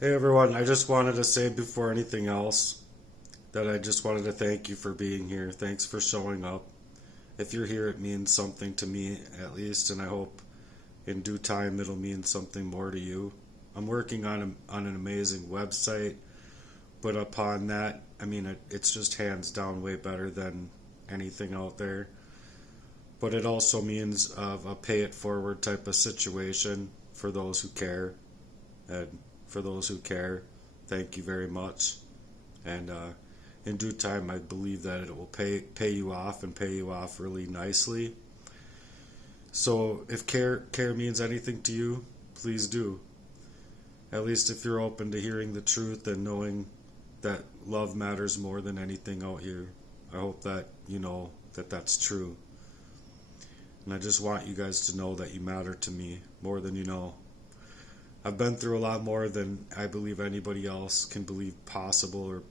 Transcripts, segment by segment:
Hey everyone, I just wanted to say before anything else that I just wanted to thank you for being here. Thanks for showing up. If you're here, it means something to me at least, and I hope in due time it'll mean something more to you. I'm working on an amazing website, but upon that, it's just hands down way better than anything out there. But it also means of a pay it forward type of situation for those who care. And for those who care, thank you very much. And in due time, I believe that it will pay you off and pay you off really nicely. So if care means anything to you, please do. At least if you're open to hearing the truth and knowing that love matters more than anything out here. I hope that you know that that's true. And I just want you guys to know that you matter to me more than you know. I've been through a lot more than I believe anybody else can believe possible,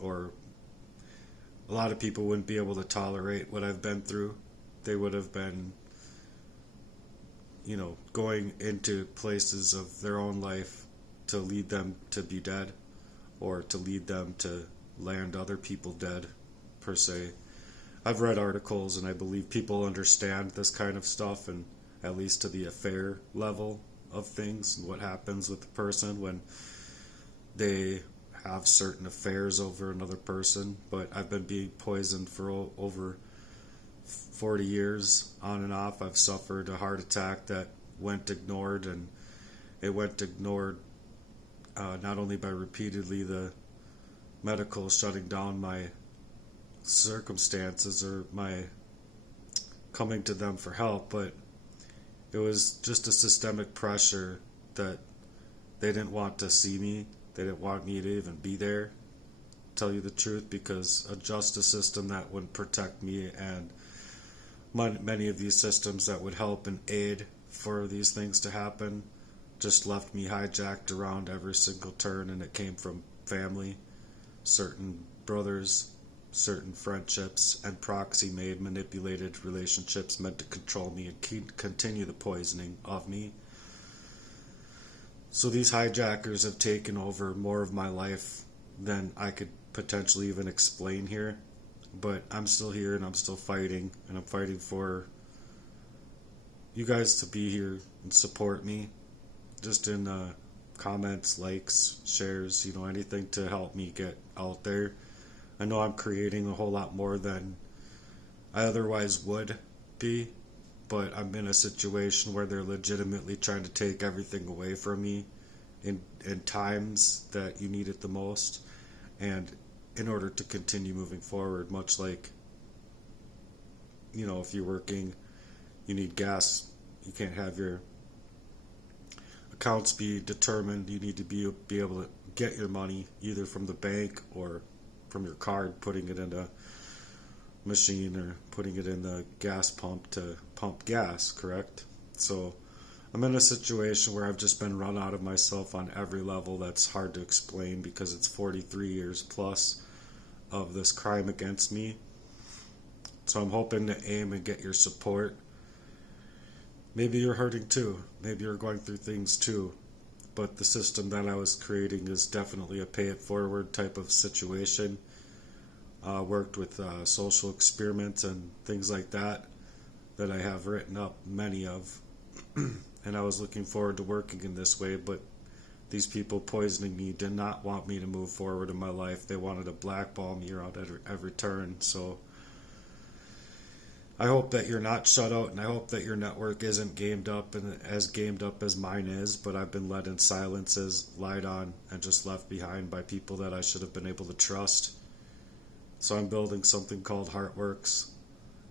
or a lot of people wouldn't be able to tolerate what I've been through. They would have been, going into places of their own life to lead them to be dead or to lead them to land other people dead, per se. I've read articles and I believe people understand this kind of stuff, and at least to the affair level of things and what happens with the person when they have certain affairs over another person. But I've been being poisoned for over 40 years on and off. I've suffered a heart attack that went ignored, and it went ignored not only by repeatedly the medical shutting down my circumstances or my coming to them for help, but it was just a systemic pressure that they didn't want to see me. They didn't want me to even be there, tell you the truth, because a justice system that would protect me and many of these systems that would help and aid for these things to happen just left me hijacked around every single turn, and it came from family, certain brothers, certain friendships, and proxy made manipulated relationships meant to control me and continue the poisoning of me. So these hijackers have taken over more of my life than I could potentially even explain here. But I'm still here and I'm still fighting, and I'm fighting for you guys to be here and support me. Just in comments, likes, shares, anything to help me get out there. I know I'm creating a whole lot more than I otherwise would be, but I'm in a situation where they're legitimately trying to take everything away from me in times that you need it the most, and in order to continue moving forward, much like, if you're working, you need gas. You can't have your accounts be determined. You need to be able to get your money either from the bank or from your card, putting it in a machine or putting it in the gas pump to pump gas, correct? So I'm in a situation where I've just been run out of myself on every level. That's hard to explain because it's 43 years plus of this crime against me. So I'm hoping to aim and get your support. Maybe you're hurting too. Maybe you're going through things too. But the system that I was creating is definitely a pay it forward type of situation. Worked with social experiments and things like that I have written up many of. And I was looking forward to working in this way, but these people poisoning me did not want me to move forward in my life. They wanted to blackball me around at every turn. So I hope that you're not shut out, and I hope that your network isn't gamed up and as gamed up as mine is, but I've been led in silences, lied on, and just left behind by people that I should have been able to trust. So I'm building something called Heartworks,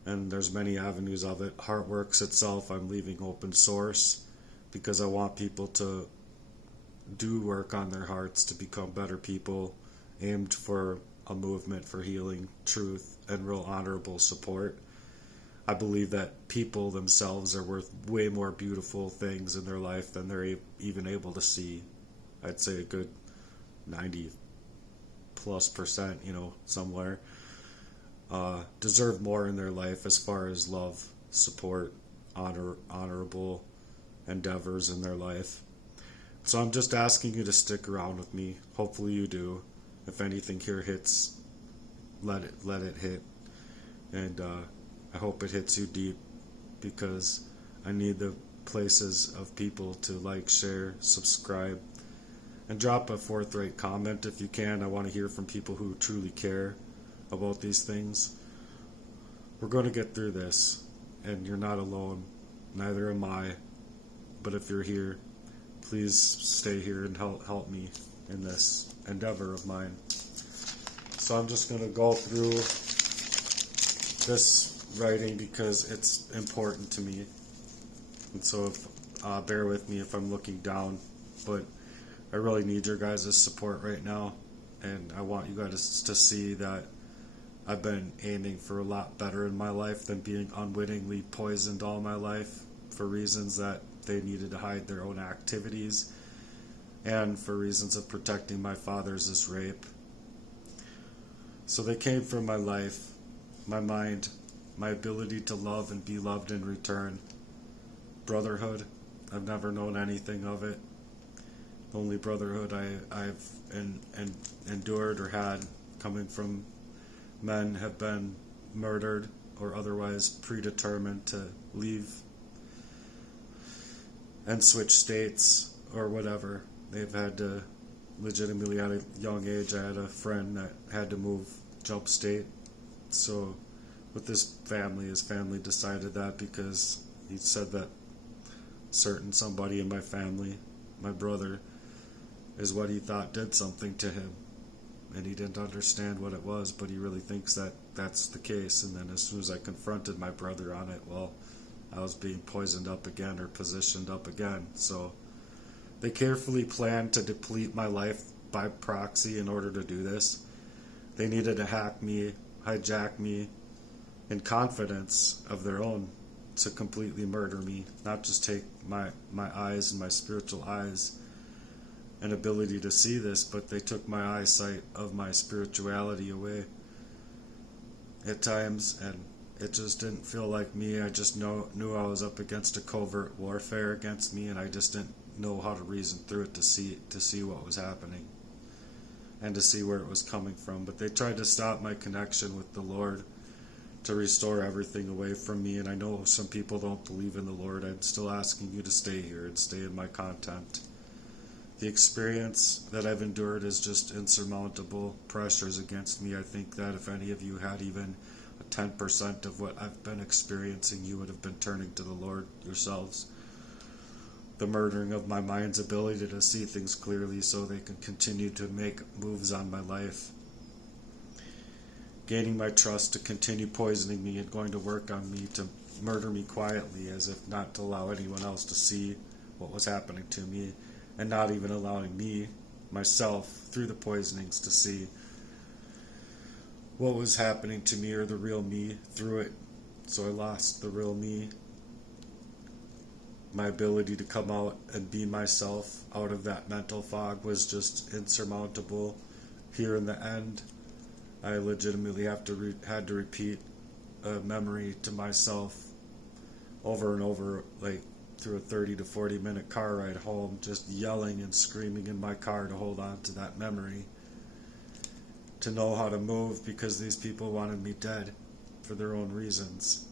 and there's many avenues of it. Heartworks itself I'm leaving open source because I want people to do work on their hearts to become better people, aimed for a movement for healing, truth, and real honorable support. I believe that people themselves are worth way more beautiful things in their life than they're even able to see. I'd say a good 90+%, somewhere. Deserve more in their life as far as love, support, honorable endeavors in their life. So I'm just asking you to stick around with me. Hopefully you do. If anything here hits, let it hit. And I hope it hits you deep, because I need the places of people to like, share, subscribe, and drop a forthright comment if you can. I want to hear from people who truly care about these things. We're going to get through this, and you're not alone. Neither am I. But if you're here, please stay here and help me in this endeavor of mine. So I'm just going to go through this writing because it's important to me. And so bear with me if I'm looking down, but I really need your guys' support right now, and I want you guys to see that I've been aiming for a lot better in my life than being unwittingly poisoned all my life for reasons that they needed to hide their own activities, and for reasons of protecting my father's rape. So they came from my life, my mind, my ability to love and be loved in return. Brotherhood, I've never known anything of it. The only brotherhood I've endured or had coming from men have been murdered or otherwise predetermined to leave and switch states or whatever. They've had to legitimately, at a young age, I had a friend that had to jump state. So with this family, his family decided that because he said that somebody in my family, my brother, is what he thought did something to him. And he didn't understand what it was, but he really thinks that that's the case. And then as soon as I confronted my brother on it, well, I was being poisoned up again or positioned up again. So they carefully planned to deplete my life by proxy in order to do this. They needed to hack me, hijack me in confidence of their own to completely murder me, not just take my eyes and my spiritual eyes and ability to see this, but they took my eyesight of my spirituality away at times, and it just didn't feel like me. I just knew I was up against a covert warfare against me, and I just didn't know how to reason through it to see what was happening and to see where it was coming from. But they tried to stop my connection with the Lord, to restore everything away from me. And I know some people don't believe in the Lord. I'm still asking you to stay here and stay in my content. The experience that I've endured is just insurmountable pressures against me. I think that if any of you had even 10% of what I've been experiencing, you would have been turning to the Lord yourselves. The murdering of my mind's ability to see things clearly so they can continue to make moves on my life. Gaining my trust to continue poisoning me and going to work on me to murder me quietly, as if not to allow anyone else to see what was happening to me, and not even allowing me, myself, through the poisonings to see what was happening to me or the real me through it. So I lost the real me. My ability to come out and be myself out of that mental fog was just insurmountable. Here in the end, I legitimately had to repeat a memory to myself over and over, like through a 30 to 40 minute car ride home, just yelling and screaming in my car to hold on to that memory, to know how to move, because these people wanted me dead for their own reasons.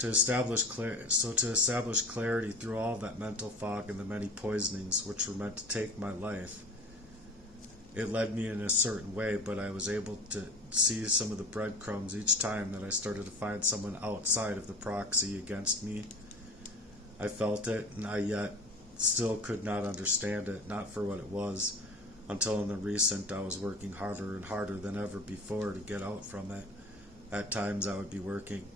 To establish clarity through all that mental fog and the many poisonings which were meant to take my life, it led me in a certain way, but I was able to see some of the breadcrumbs each time that I started to find someone outside of the proxy against me. I felt it, and I yet still could not understand it, not for what it was, until in the recent I was working harder and harder than ever before to get out from it. At times I would be working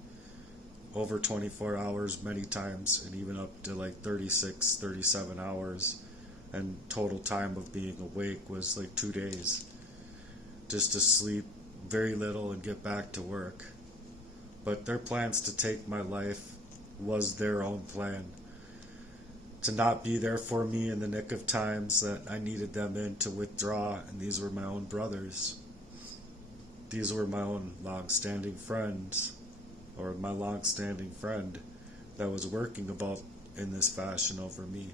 over 24 hours many times, and even up to like 36, 37 hours, and total time of being awake was like 2 days, just to sleep very little and get back to work. But their plans to take my life was their own plan, to not be there for me in the nick of times that I needed them in, to withdraw. And these were my own brothers. These were my own long-standing friends, or my long-standing friend that was working about in this fashion over me.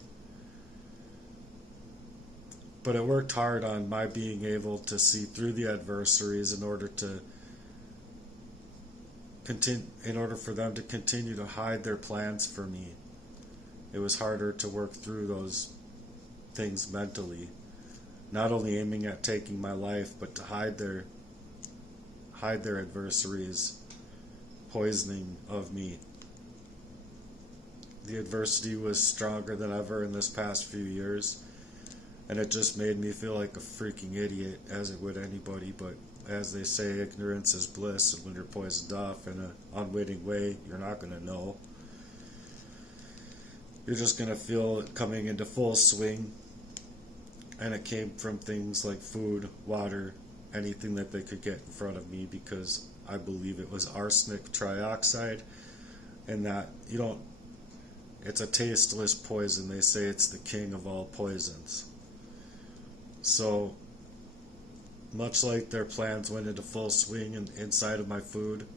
But it worked hard on my being able to see through the adversaries in order for them to continue to hide their plans for me. It was harder to work through those things mentally, not only aiming at taking my life, but to hide their adversaries' poisoning of me. The adversity was stronger than ever in this past few years, and it just made me feel like a freaking idiot, as it would anybody. But as they say, ignorance is bliss, and when you're poisoned off in an unwitting way, you're not going to know. You're just going to feel it coming into full swing, and it came from things like food, water, anything that they could get in front of me, because I believe it was arsenic trioxide, and that it's a tasteless poison. They say it's the king of all poisons. So, much like their plans went into full swing inside of my food,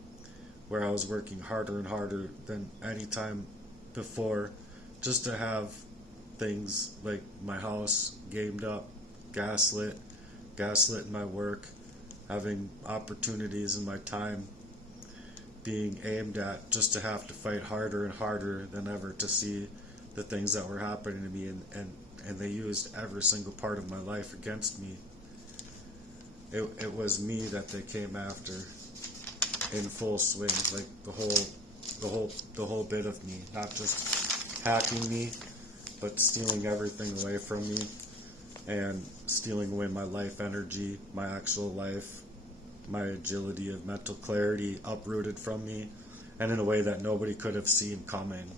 where I was working harder and harder than any time before, just to have things like my house gamed up, gaslit in my work, having opportunities in my time being aimed at, just to have to fight harder and harder than ever to see the things that were happening to me, and they used every single part of my life against me. It was me that they came after in full swing, like the whole bit of me, not just hacking me, but stealing everything away from me, and stealing away my life energy, my actual life, my agility of mental clarity uprooted from me, and in a way that nobody could have seen coming.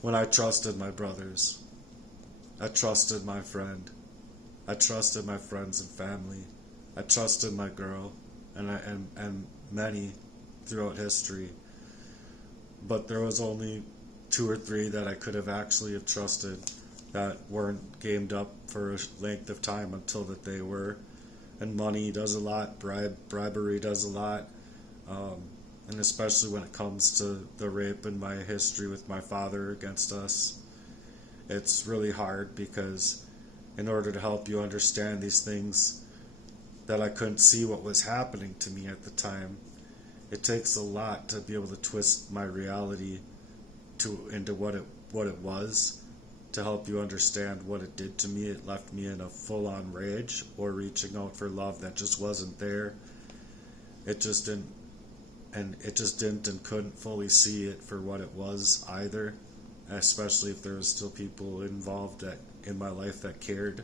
When I trusted my brothers, I trusted my friend, I trusted my friends and family, I trusted my girl, and many throughout history. But there was only 2 or 3 that I could have actually have trusted that weren't gamed up for a length of time until that they were. And money does a lot, bribery does a lot, and especially when it comes to the rape in my history with my father against us. It's really hard, because in order to help you understand these things that I couldn't see what was happening to me at the time, it takes a lot to be able to twist my reality into what it was, to help you understand what it did to me. It left me in a full-on rage, or reaching out for love that just wasn't there. It just didn't and couldn't fully see it for what it was either, especially if there was still people involved in my life that cared.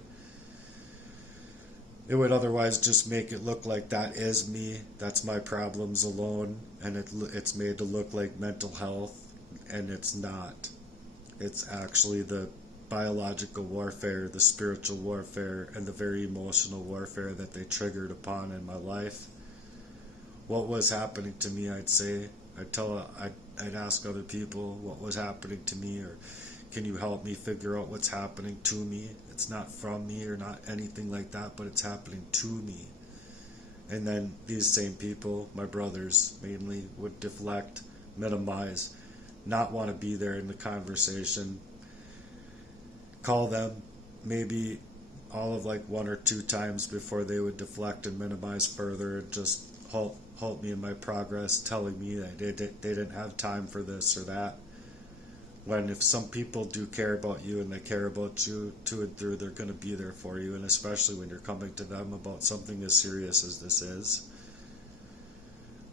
It would otherwise just make it look like that is me, that's my problems alone, and it's made to look like mental health, and it's not. It's actually the biological warfare, the spiritual warfare, and the very emotional warfare that they triggered upon in my life. What was happening to me, I'd say, I'd ask other people what was happening to me, or can you help me figure out what's happening to me? It's not from me or not anything like that, but it's happening to me. And then these same people, my brothers mainly, would deflect, minimize, not want to be there in the conversation, call them maybe all of like 1 or 2 times before they would deflect and minimize further, and just halt me in my progress, telling me that they didn't have time for this or that. When if some people do care about you, and they care about you to and through, they're going to be there for you, and especially when you're coming to them about something as serious as this is.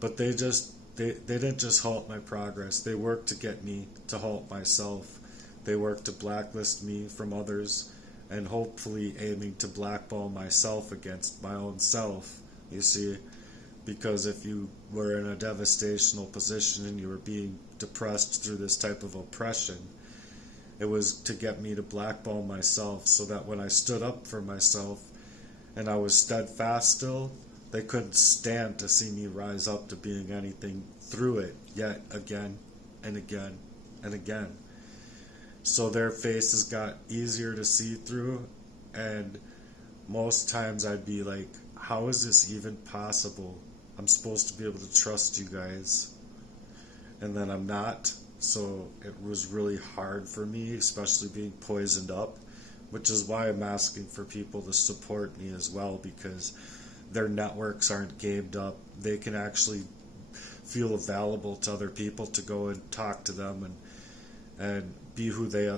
But they didn't just halt my progress. They worked to get me to halt myself. They worked to blacklist me from others, and hopefully aiming to blackball myself against my own self, you see. Because if you were in a devastational position and you were being depressed through this type of oppression, it was to get me to blackball myself, so that when I stood up for myself and I was steadfast still, they couldn't stand to see me rise up to being anything through it yet again and again and again. So their faces got easier to see through, and most times I'd be like, how is this even possible? I'm supposed to be able to trust you guys, and then I'm not. So it was really hard for me, especially being poisoned up which is why I'm asking for people to support me as well, because their networks aren't gamed up. They can actually feel available to other people to go and talk to them and be who they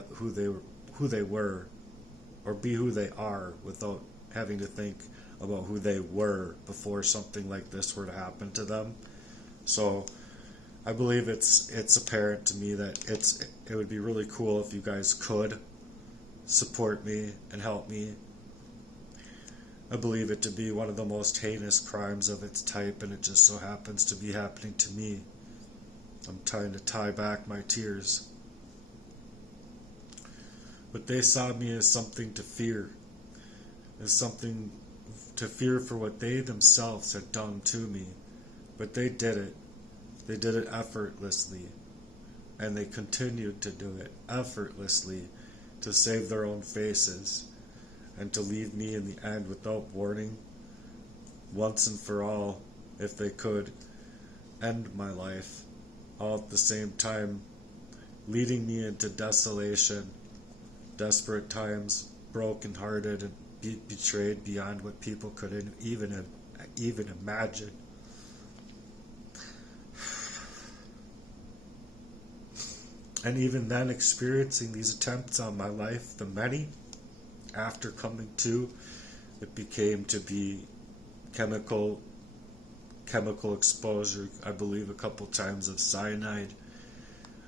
were, or be who they are, without having to think about who they were before something like this were to happen to them. So I believe it's apparent to me that it would be really cool if you guys could support me and help me. I believe it to be one of the most heinous crimes of its type, and it just so happens to be happening to me. I'm trying to tie back my tears. But they saw me as something to fear, as something to fear for what they themselves had done to me. But they did it. They did it effortlessly. And they continued to do it effortlessly to save their own faces and to leave me in the end without warning, once and for all, if they could, end my life, all at the same time, leading me into desolation, desperate times, broken-hearted, and betrayed beyond what people could even imagine. And even then, experiencing these attempts on my life, the many, after coming to, it became to be chemical exposure, I believe a couple times of cyanide,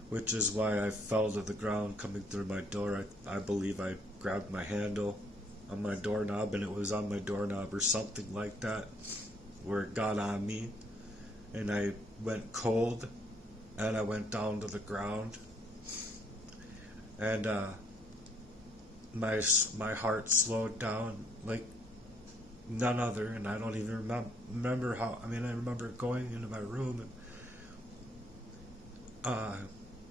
which is why I fell to the ground coming through my door. I believe I grabbed my handle on my doorknob, and it was on my doorknob or something like that, where it got on me, and I went cold, and I went down to the ground, and my heart slowed down like none other, and I don't even remember how. I remember going into my room and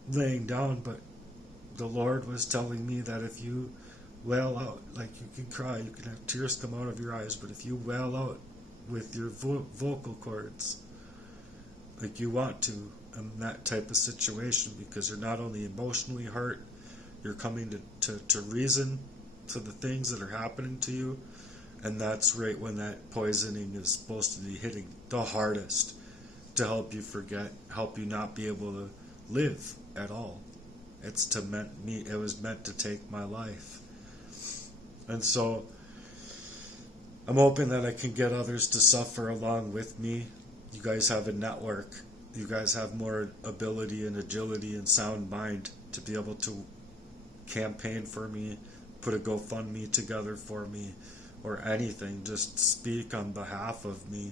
laying down, but the Lord was telling me that if you wail out, like you can cry, you can have tears come out of your eyes, but if you wail out with your vocal cords like you want to in that type of situation, because you're not only emotionally hurt, you're coming to reason to the things that are happening to you, and that's right when that poisoning is supposed to be hitting the hardest, to help you forget, help you not be able to live at all. It was meant to take my life. And so I'm hoping that I can get others to suffer along with me. You guys have a network. You guys have more ability and agility and sound mind to be able to campaign for me, put a GoFundMe together for me, or anything. Just speak on behalf of me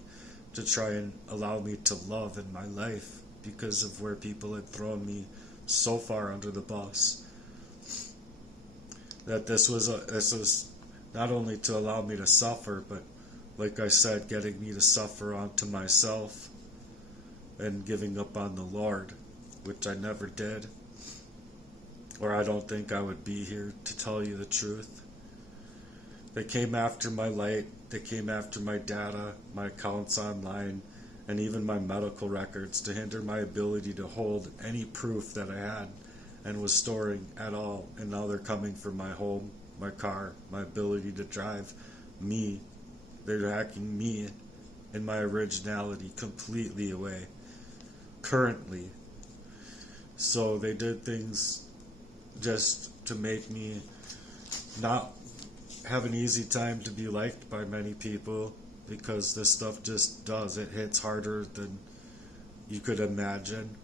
to try and allow me to love in my life, because of where people had thrown me so far under the bus. That this was not only to allow me to suffer, but like I said, getting me to suffer onto myself and giving up on the Lord, which I never did. Or I don't think I would be here, to tell you the truth. They came after my light, they came after my data, my accounts online, and even my medical records, to hinder my ability to hold any proof that I had and was storing at all. And now they're coming for my home, my car, my ability to drive, me. They're hacking me and my originality completely away, currently. So they did things just to make me not have an easy time to be liked by many people, because this stuff just does. It hits harder than you could imagine.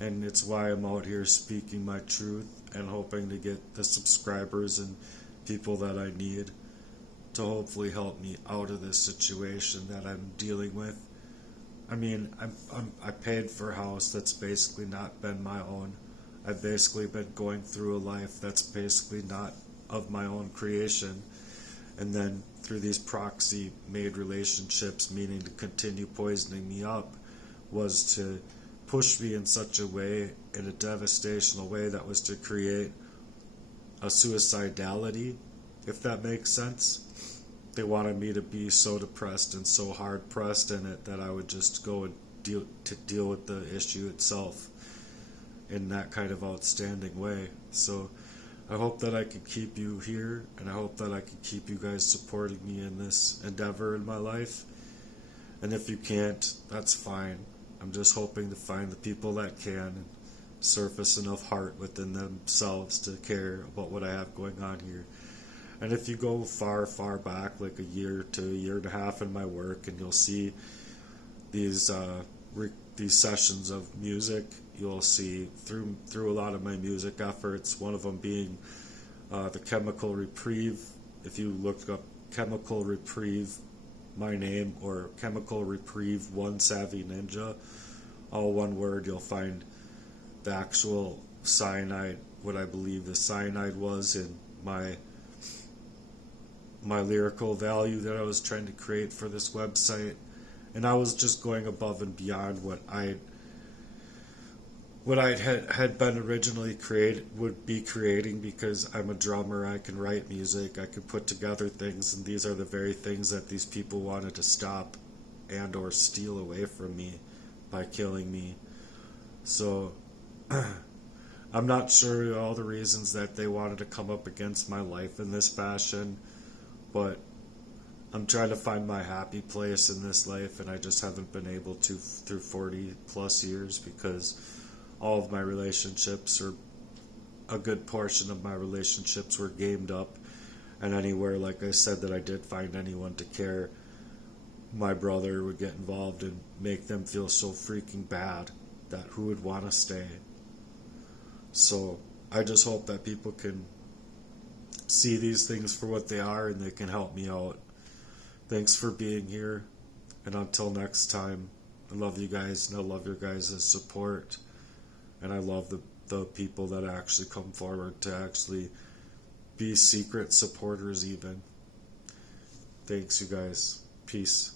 And it's why I'm out here speaking my truth and hoping to get the subscribers and people that I need to hopefully help me out of this situation that I'm dealing with. I paid for a house that's basically not been my own. I've basically been going through a life that's basically not of my own creation. And then through these proxy made relationships, meaning to continue poisoning me up, was to push me in such a way, in a devastational way, that was to create a suicidality, if that makes sense. They wanted me to be so depressed and so hard pressed in it that I would just go and deal with the issue itself in that kind of outstanding way. So I hope that I could keep you here, and I hope that I could keep you guys supporting me in this endeavor in my life. And if you can't, that's fine. I'm just hoping to find the people that can and surface enough heart within themselves to care about what I have going on here. And if you go far, far back, like a year to a year and a half in my work, and you'll see these sessions of music, you'll see through a lot of my music efforts. One of them being the Chemical Reprieve. If you look up Chemical Reprieve, my name, or Chemical Reprieve One Savvy Ninja, all one word, you'll find the actual cyanide, what I believe the cyanide was in my lyrical value that I was trying to create for this website. And I was just going above and beyond what I had been originally creating, because I'm a drummer. I can write music, I can put together things, and these are the very things that these people wanted to stop and or steal away from me by killing me. So I'm not sure all the reasons that they wanted to come up against my life in this fashion, but I'm trying to find my happy place in this life, and I just haven't been able to through 40 plus years, because all of my relationships, or a good portion of my relationships, were gamed up. And anywhere, like I said, that I did find anyone to care, my brother would get involved and make them feel so freaking bad that who would want to stay. So I just hope that people can see these things for what they are, and they can help me out. Thanks for being here, and until next time, I love you guys, and I love your guys' support, and I love the people that actually come forward to actually be secret supporters even. Thanks, you guys. Peace.